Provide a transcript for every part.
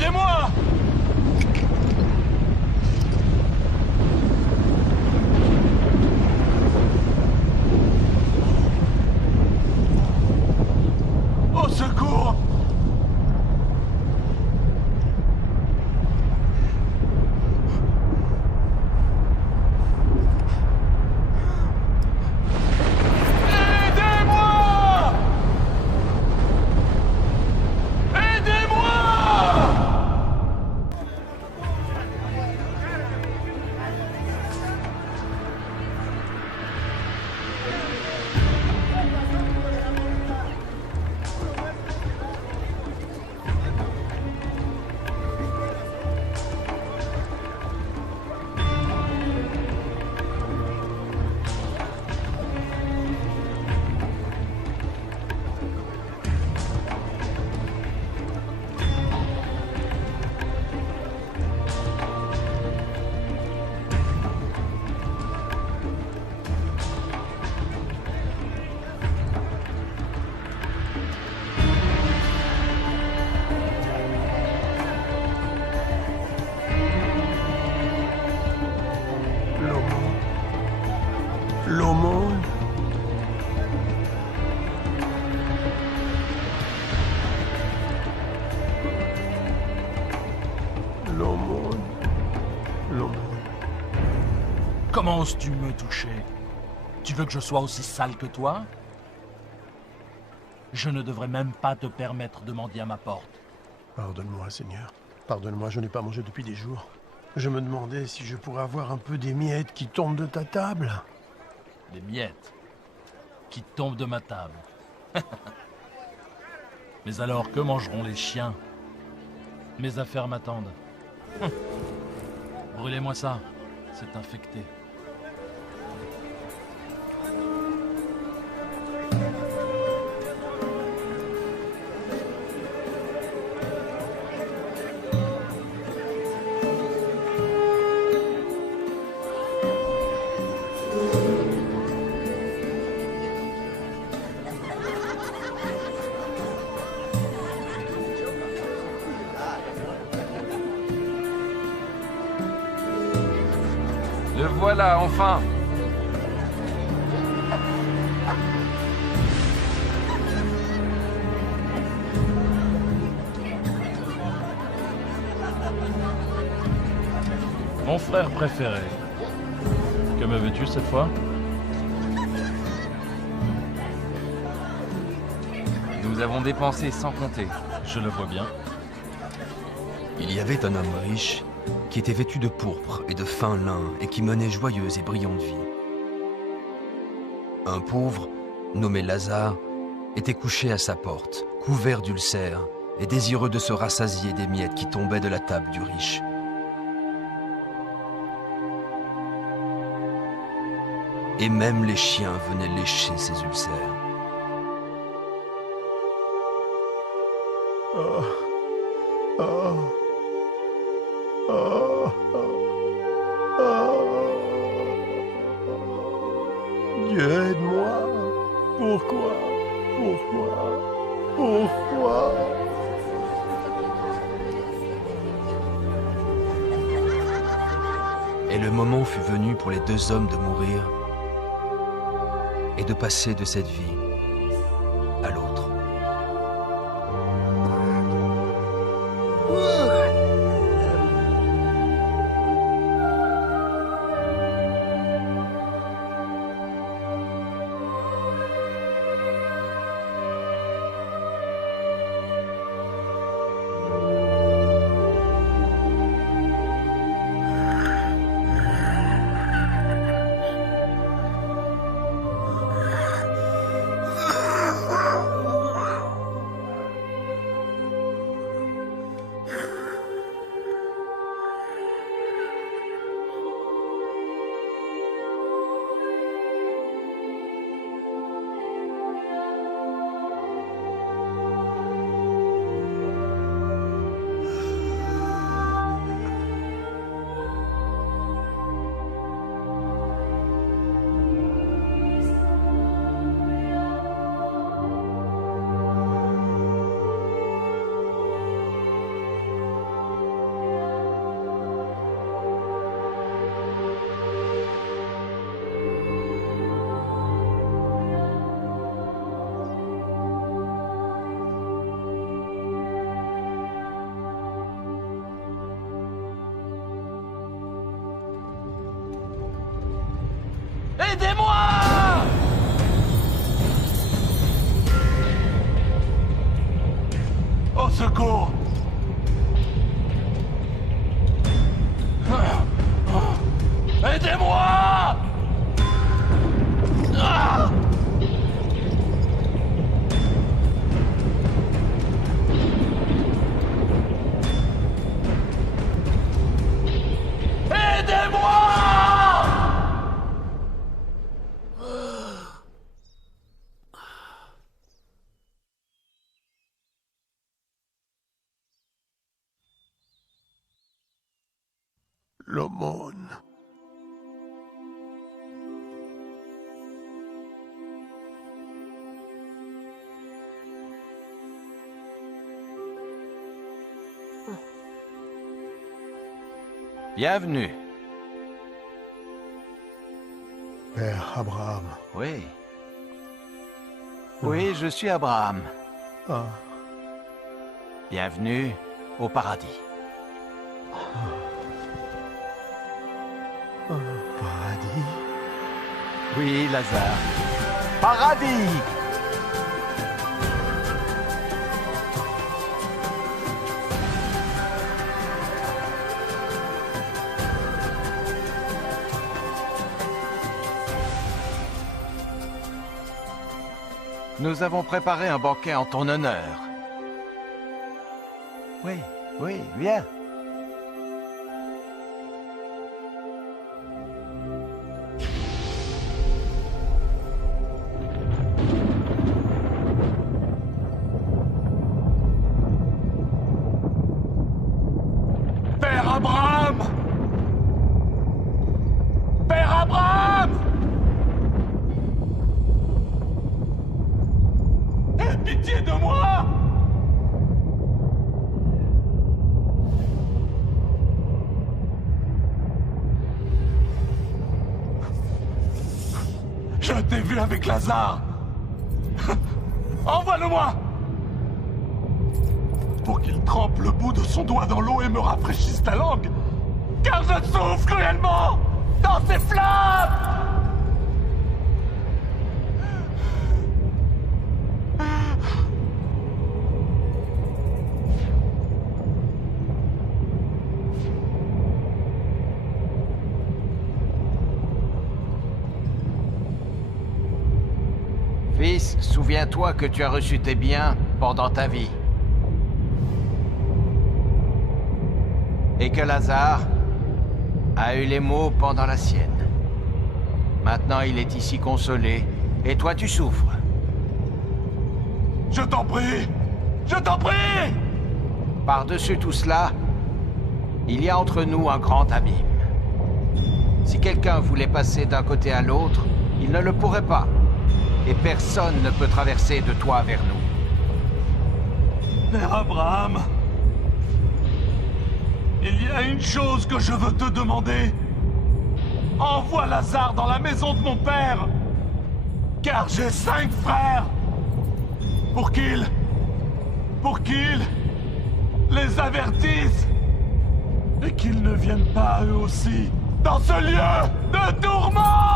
Aidez-moi! Au secours! L'aumône. L'aumône. L'aumône. Comment oses-tu me toucher? Tu veux que je sois aussi sale que toi? Je ne devrais même pas te permettre de mendier à ma porte. Pardonne-moi, Seigneur. Pardonne-moi, je n'ai pas mangé depuis des jours. Je me demandais si je pourrais avoir un peu des miettes qui tombent de ta table. Des miettes qui tombent de ma table. Mais alors, que mangeront les chiens? Mes affaires m'attendent. Brûlez-moi ça, c'est infecté. Le voilà, enfin! Mon frère préféré. Que me veux-tu cette fois? Nous avons dépensé sans compter. Je le vois bien. Il y avait un homme riche qui était vêtu de pourpre et de fin lin et qui menait joyeuse et brillante vie. Un pauvre, nommé Lazare, était couché à sa porte, couvert d'ulcères et désireux de se rassasier des miettes qui tombaient de la table du riche. Et même les chiens venaient lécher ses ulcères. Oh. Oh. Oh. Oh. Dieu, aide-moi. Pourquoi? Pourquoi? Pourquoi? Et le moment fut venu pour les deux hommes de mourir et de passer de cette vie à l'autre. Aidez-moi! Au secours! Aidez-moi! Ah! L'aumône. Bienvenue. Père Abraham. Oui. Oui, je suis Abraham. Ah, Bienvenue au paradis. paradis. Oui, Lazare. Paradis! Nous avons préparé un banquet en ton honneur. Oui, oui, viens. Père Abraham! Père Abraham! Aie pitié de moi! Je t'ai vu avec Lazare! Envoie-le-moi! Pour qu'il trempe le bout de son doigt dans l'eau et me rafraîchisse la langue! Car je souffre cruellement dans ces flammes! Fils, souviens-toi que tu as reçu tes biens pendant ta vie. Et que Lazare a eu les maux pendant la sienne. Maintenant, il est ici consolé, et toi tu souffres. Je t'en prie! Je t'en prie! Par-dessus tout cela, il y a entre nous un grand abîme. Si quelqu'un voulait passer d'un côté à l'autre, il ne le pourrait pas. Et personne ne peut traverser de toi vers nous. Père Abraham, il y a une chose que je veux te demander. Envoie Lazare dans la maison de mon père, car j'ai 5 frères, pour qu'ils les avertissent, et qu'ils ne viennent pas eux aussi dans ce lieu de tourment.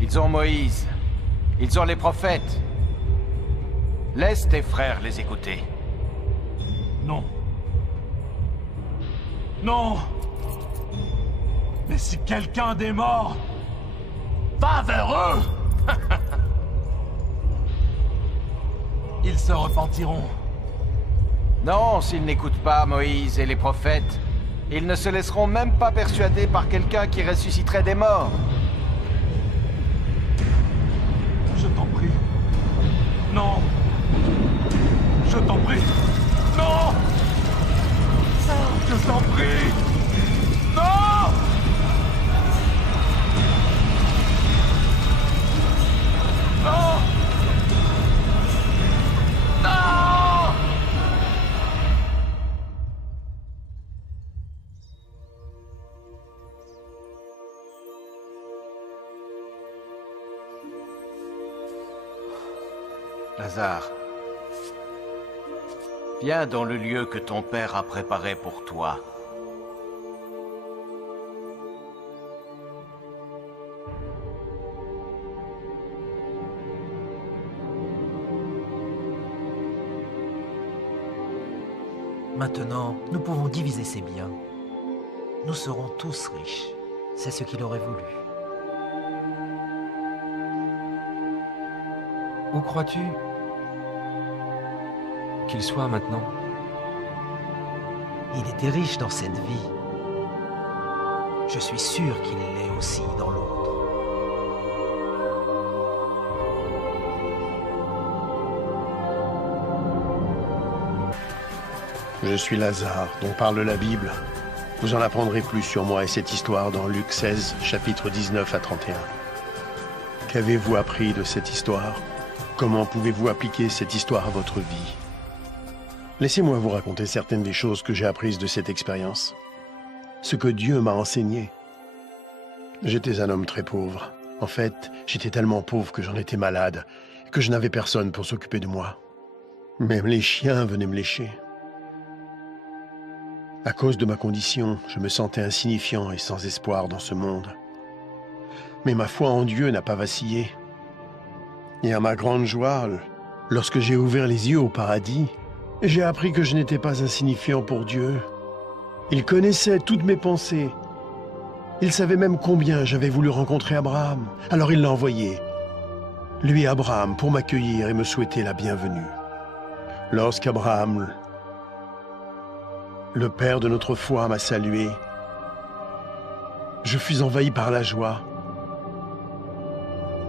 Ils ont Moïse. Ils ont les prophètes. Laisse tes frères les écouter. Non. Non. Mais si quelqu'un des morts va vers eux, ils se repentiront. Non, s'ils n'écoutent pas Moïse et les prophètes, ils ne se laisseront même pas persuader par quelqu'un qui ressusciterait des morts. Je t'en prie. Non. Je t'en prie. Non. Je t'en prie. Non. Non. Non. Lazare, viens dans le lieu que ton père a préparé pour toi. Maintenant, nous pouvons diviser ses biens. Nous serons tous riches. C'est ce qu'il aurait voulu. Où crois-tu qu'il soit maintenant? Il était riche dans cette vie. Je suis sûr qu'il l'est aussi dans l'autre. Je suis Lazare, dont parle la Bible. Vous en apprendrez plus sur moi et cette histoire dans Luc 16, chapitres 19 à 31. Qu'avez-vous appris de cette histoire? Comment pouvez-vous appliquer cette histoire à votre vie? Laissez-moi vous raconter certaines des choses que j'ai apprises de cette expérience. Ce que Dieu m'a enseigné. J'étais un homme très pauvre. En fait, j'étais tellement pauvre que j'en étais malade, que je n'avais personne pour s'occuper de moi. Même les chiens venaient me lécher. À cause de ma condition, je me sentais insignifiant et sans espoir dans ce monde. Mais ma foi en Dieu n'a pas vacillé. Et à ma grande joie, lorsque j'ai ouvert les yeux au paradis, j'ai appris que je n'étais pas insignifiant pour Dieu. Il connaissait toutes mes pensées. Il savait même combien j'avais voulu rencontrer Abraham. Alors il l'a envoyé, lui Abraham, pour m'accueillir et me souhaiter la bienvenue. Lorsqu'Abraham, le père de notre foi, m'a salué, je fus envahi par la joie.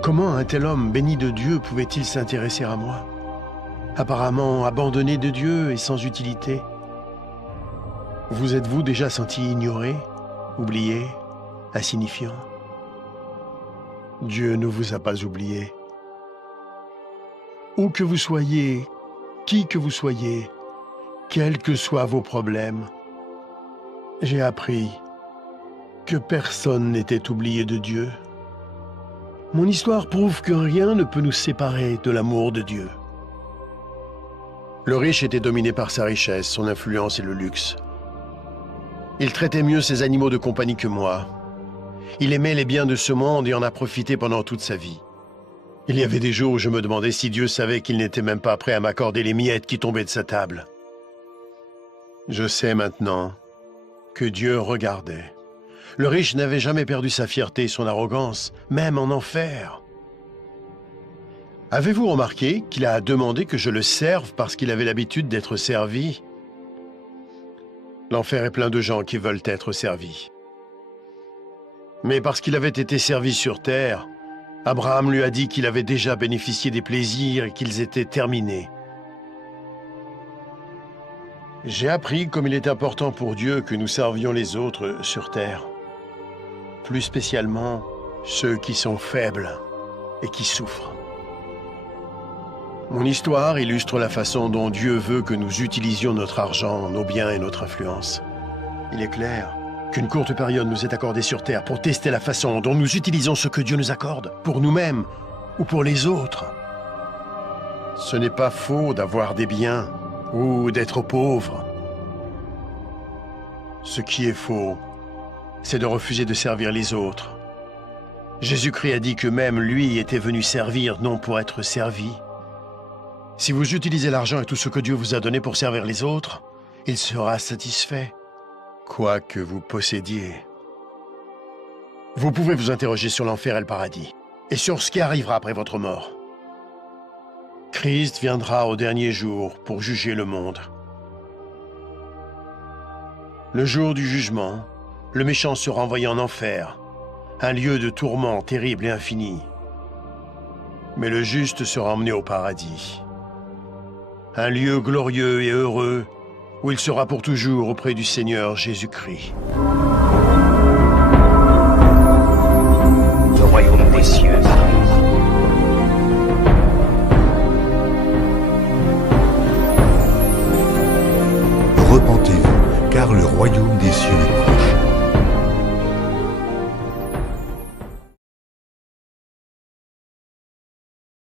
Comment un tel homme béni de Dieu pouvait-il s'intéresser à moi? Apparemment abandonné de Dieu et sans utilité. Vous êtes-vous déjà senti ignoré, oublié, insignifiant? Dieu ne vous a pas oublié. Où que vous soyez, qui que vous soyez, quels que soient vos problèmes, j'ai appris que personne n'était oublié de Dieu. Mon histoire prouve que rien ne peut nous séparer de l'amour de Dieu. Le riche était dominé par sa richesse, son influence et le luxe. Il traitait mieux ses animaux de compagnie que moi. Il aimait les biens de ce monde et en a profité pendant toute sa vie. Il y avait des jours où je me demandais si Dieu savait qu'il n'était même pas prêt à m'accorder les miettes qui tombaient de sa table. Je sais maintenant que Dieu regardait. Le riche n'avait jamais perdu sa fierté et son arrogance, même en enfer. Avez-vous remarqué qu'il a demandé que je le serve parce qu'il avait l'habitude d'être servi? L'enfer est plein de gens qui veulent être servis. Mais parce qu'il avait été servi sur terre, Abraham lui a dit qu'il avait déjà bénéficié des plaisirs et qu'ils étaient terminés. J'ai appris comme il est important pour Dieu que nous servions les autres sur terre. Plus spécialement ceux qui sont faibles et qui souffrent. Mon histoire illustre la façon dont Dieu veut que nous utilisions notre argent, nos biens et notre influence. Il est clair qu'une courte période nous est accordée sur terre pour tester la façon dont nous utilisons ce que Dieu nous accorde, pour nous-mêmes ou pour les autres. Ce n'est pas faux d'avoir des biens ou d'être pauvre. Ce qui est faux, c'est de refuser de servir les autres. Jésus-Christ a dit que même lui était venu servir, non pour être servi. Si vous utilisez l'argent et tout ce que Dieu vous a donné pour servir les autres, il sera satisfait, quoi que vous possédiez. Vous pouvez vous interroger sur l'enfer et le paradis, et sur ce qui arrivera après votre mort. Christ viendra au dernier jour pour juger le monde. Le jour du jugement, le méchant sera envoyé en enfer, un lieu de tourment terrible et infini. Mais le juste sera emmené au paradis, un lieu glorieux et heureux où il sera pour toujours auprès du Seigneur Jésus-Christ. Le royaume des cieux arrive. Repentez-vous, car le royaume des cieux est